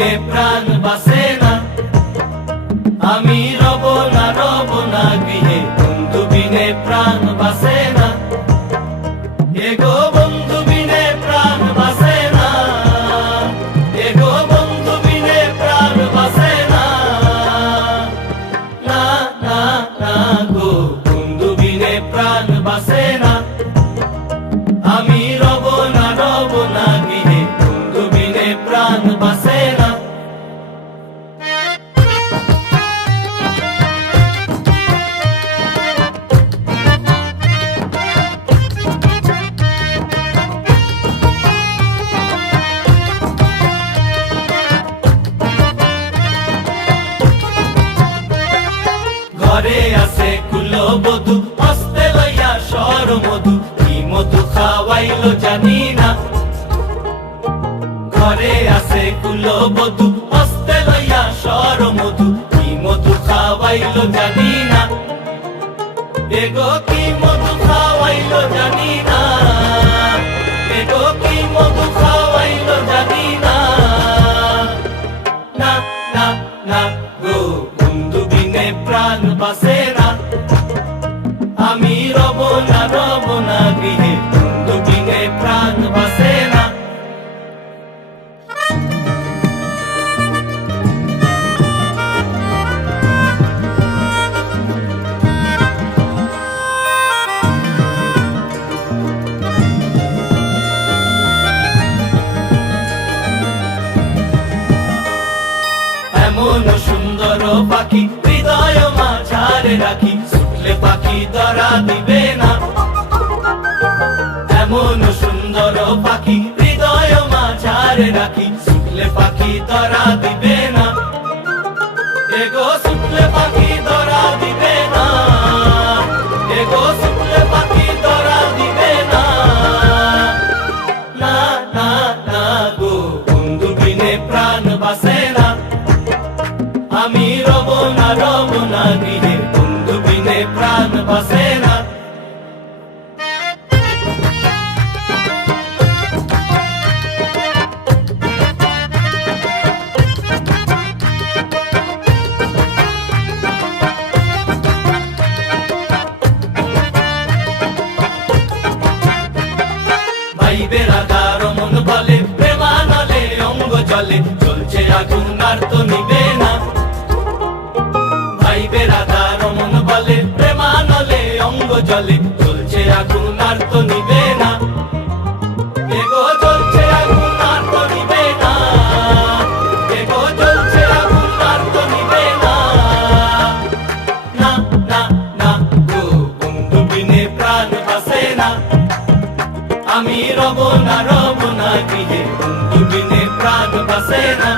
বিনে প্রাণ বাসে না। আমি রব না গৃহে, বন্ধু বিনে প্রাণ বাসে না। এগো বন্ধু বিনে প্রাণ বাসে না। এগো বন্ধু বিনে প্রাণ বাসে না। না না না গো, বন্ধু বিনে প্রাণ বাসে না। আমি রব না গৃহে, বন্ধু বিনে প্রাণ বাসে না। ঘরে আছে কুলবধূ, হস্তে লইয়া সরমধু, কি মধু খাওয়াইলো জানি না। ঘরে আছে কুলবধূ, হস্তে লইয়া সরমধু, কি মধু খাওয়াইলো জানি না। এগো কি মধু খাওয়াইলো জানি না। এগো কি মধু খাওয়াইলো জানি না। না না না গো, বন্ধু বিনে প্রাণ বাসে না। আমি রব না গৃহে, বন্ধু বিনে প্রাণ বাসে না। এমন সুন্দর পাখি হৃদয় মাঝারে রাখি, ছুটলে পাখি ধরা দিবে না। এমন সুন্দর পাখি হৃদয় মাঝারে রাখি, ছুটলে পাখি ধরা দিবে না। এগো ছুটলে পাখি ধরা দিবে না। এগো ছুটলে পাখি ধরা দিবে না। না না না গো, বন্ধু বিনে প্রাণ বাসে না। আমি রব না গৃহে, বন্ধু বিনে প্রাণ বাসে না। ভাই বেড়াদার মন বলে, প্রেমানলে অঙ্গ জলে, চলছে আগুন আর তো নিবে না। ভাই বেড়াদার মন বলে, প্রেমানলে অঙ্গ জলে, চলছে আগুন আর তো নিবে না। এগো চলছে আগুন আর তো নিবে না। এগো চলছে আগুন আর তো নিবে না। না না না গো, বন্ধু বিনে প্রাণ বাসে না। আমি রব না গৃহে, বন্ধু বিনে প্রাণ বাসে না।